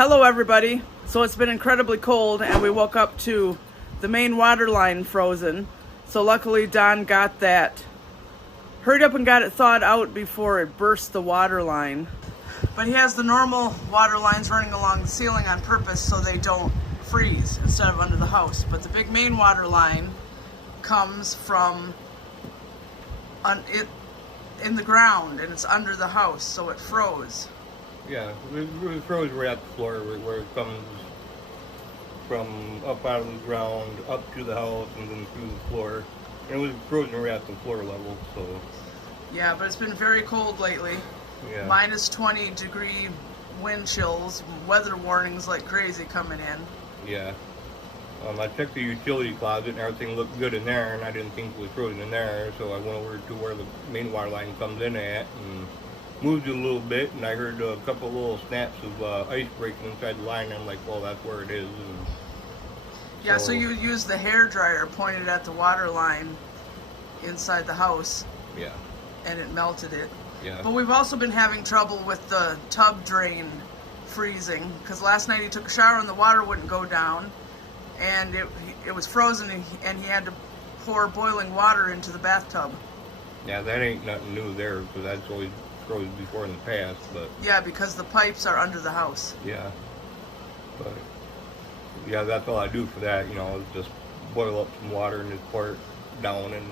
Hello everybody. So it's been incredibly cold and we woke up to the main water line frozen. So luckily Don got that. Hurried up and got it thawed out before it burst the water line. But he has the normal water lines running along the ceiling on purpose so they don't freeze instead of under the house. But the big main water line comes from in the ground and it's under the house, so it froze. Yeah, it froze right at the floor where it comes from up out of the ground, up to the house, and then through the floor. And it was frozen right at the floor level, so... Yeah, but it's been very cold lately. Yeah. Minus 20 degree wind chills, weather warnings like crazy coming in. Yeah. I checked the utility closet and everything looked good in there, and I didn't think it was frozen in there, so I went over to where the main water line comes in at, and moved it a little bit, and I heard a couple of little snaps of ice breaking inside the line, and I'm like, well, that's where it is. And yeah, so you used the hair dryer pointed at the water line inside the house. Yeah. And it melted it. Yeah. But we've also been having trouble with the tub drain freezing, because last night he took a shower and the water wouldn't go down, and it was frozen, and he had to pour boiling water into the bathtub. Yeah, that ain't nothing new there, because that's always frozen before in the past, but... Yeah, because the pipes are under the house. Yeah. But, yeah, that's all I do for that, you know, is just boil up some water and just pour it down, and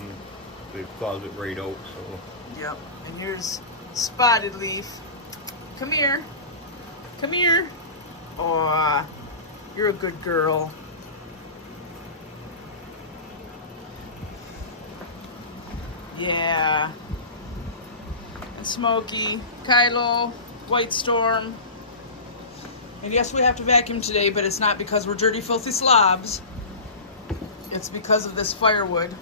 it thaws it right out, so... Yep, and here's Spotted Leaf. Come here. Come here. Aw, you're a good girl. Yeah. And Smokey, Kylo, White Storm. And yes, we have to vacuum today, but it's not because we're dirty, filthy slobs. It's because of this firewood.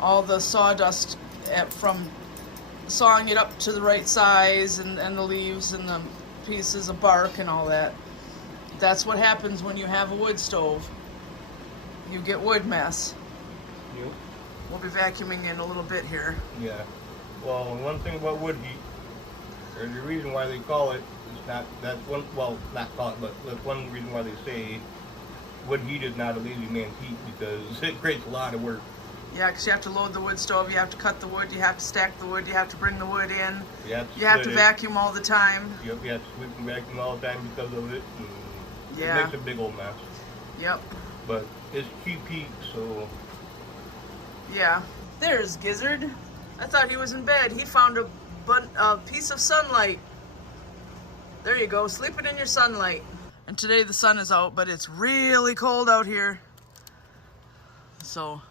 All the sawdust from sawing it up to the right size, and the leaves and the pieces of bark and all that. That's what happens when you have a wood stove. You get wood mess. Yep. We'll be vacuuming in a little bit here. Yeah. Well, one thing about wood heat, there's a reason why they call it, it's not, that's one, well, not call it, but that's one reason why they say wood heat is not a lazy man's heat, because it creates a lot of work. Yeah, because you have to load the wood stove, you have to cut the wood, you have to stack the wood, you have to bring the wood in. You have to vacuum all the time. Yep, you have to sweep and vacuum all the time because of it. And yeah. It makes a big old mess. Yep. But it's cheap heat, so... Yeah. There's Gizzard. I thought he was in bed. He found a piece of sunlight. There you go, sleeping in your sunlight. And today the sun is out, but it's really cold out here. So...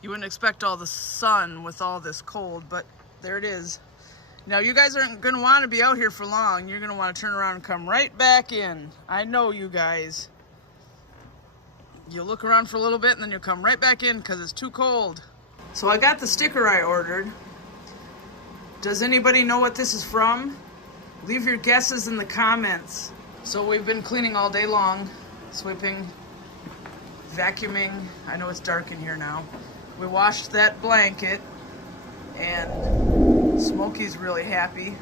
you wouldn't expect all the sun with all this cold, but there it is. Now, you guys aren't going to want to be out here for long. You're going to want to turn around and come right back in. I know you guys. You'll look around for a little bit, and then you'll come right back in because it's too cold. So I got the sticker I ordered. Does anybody know what this is from? Leave your guesses in the comments. So we've been cleaning all day long, sweeping, vacuuming. I know it's dark in here now. We washed that blanket, and Smokey's really happy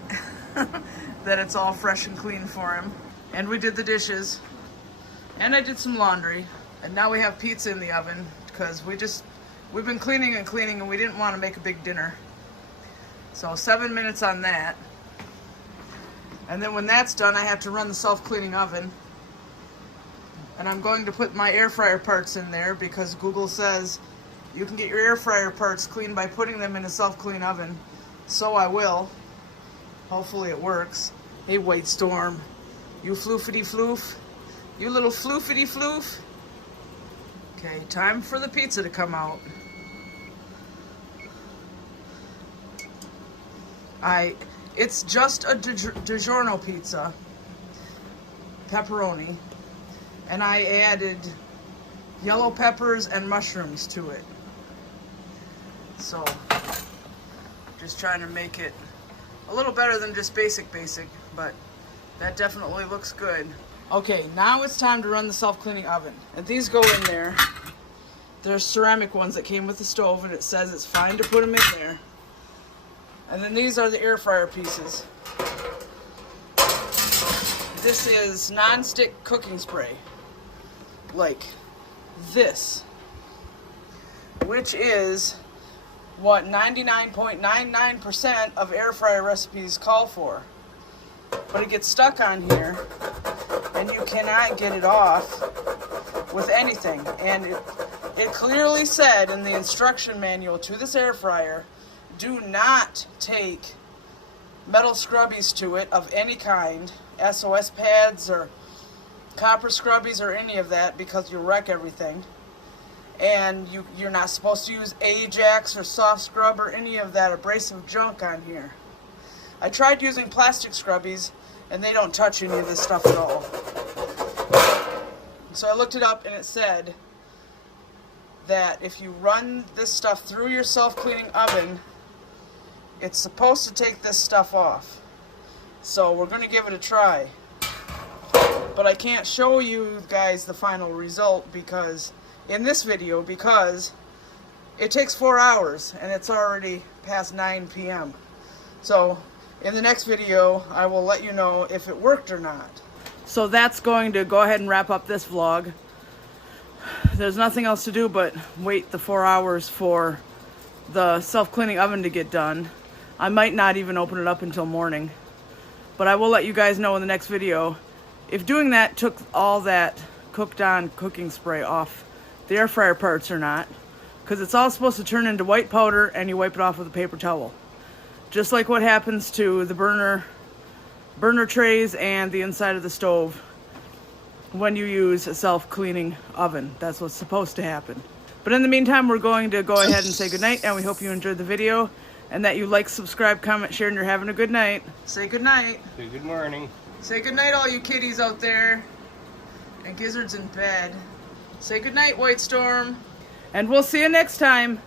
that it's all fresh and clean for him. And we did the dishes, and I did some laundry, and now we have pizza in the oven because we've been cleaning and cleaning, and we didn't want to make a big dinner. So 7 minutes on that. And then when that's done, I have to run the self-cleaning oven. And I'm going to put my air fryer parts in there because Google says you can get your air fryer parts clean by putting them in a self-clean oven. So I will. Hopefully it works. Hey, White Storm. You floofity floof. You little floofity floof. Okay, time for the pizza to come out. It's just a DiGiorno pizza. Pepperoni. And I added yellow peppers and mushrooms to it. So, just trying to make it a little better than just basic, but that definitely looks good. Okay, now it's time to run the self-cleaning oven. And these go in there. There's ceramic ones that came with the stove, and it says it's fine to put them in there. And then these are the air fryer pieces. This is non-stick cooking spray. Like this. Which is what 99.99% of air fryer recipes call for. But it gets stuck on here and you cannot get it off with anything. And it clearly said in the instruction manual to this air fryer, do not take metal scrubbies to it of any kind, SOS pads or copper scrubbies or any of that, because you'll wreck everything. And you're not supposed to use Ajax or soft scrub or any of that abrasive junk on here. I tried using plastic scrubbies and they don't touch any of this stuff at all. So I looked it up and it said that if you run this stuff through your self-cleaning oven, it's supposed to take this stuff off. So we're going to give it a try. But I can't show you guys the final result in this video because it takes 4 hours and it's already past 9 p.m. So in the next video, I will let you know if it worked or not. So that's going to go ahead and wrap up this vlog. There's nothing else to do but wait the 4 hours for the self-cleaning oven to get done. I might not even open it up until morning. But I will let you guys know in the next video if doing that took all that cooked on cooking spray off the air fryer parts or not. Because it's all supposed to turn into white powder and you wipe it off with a paper towel. Just like what happens to the burner trays and the inside of the stove when you use a self-cleaning oven. That's what's supposed to happen. But in the meantime, we're going to go ahead and say goodnight, and we hope you enjoyed the video and that you like, subscribe, comment, share, and you're having a good night. Say goodnight. Say good morning. Say goodnight, all you kitties out there. And Gizzard's in bed. Say goodnight, White Storm. And we'll see you next time.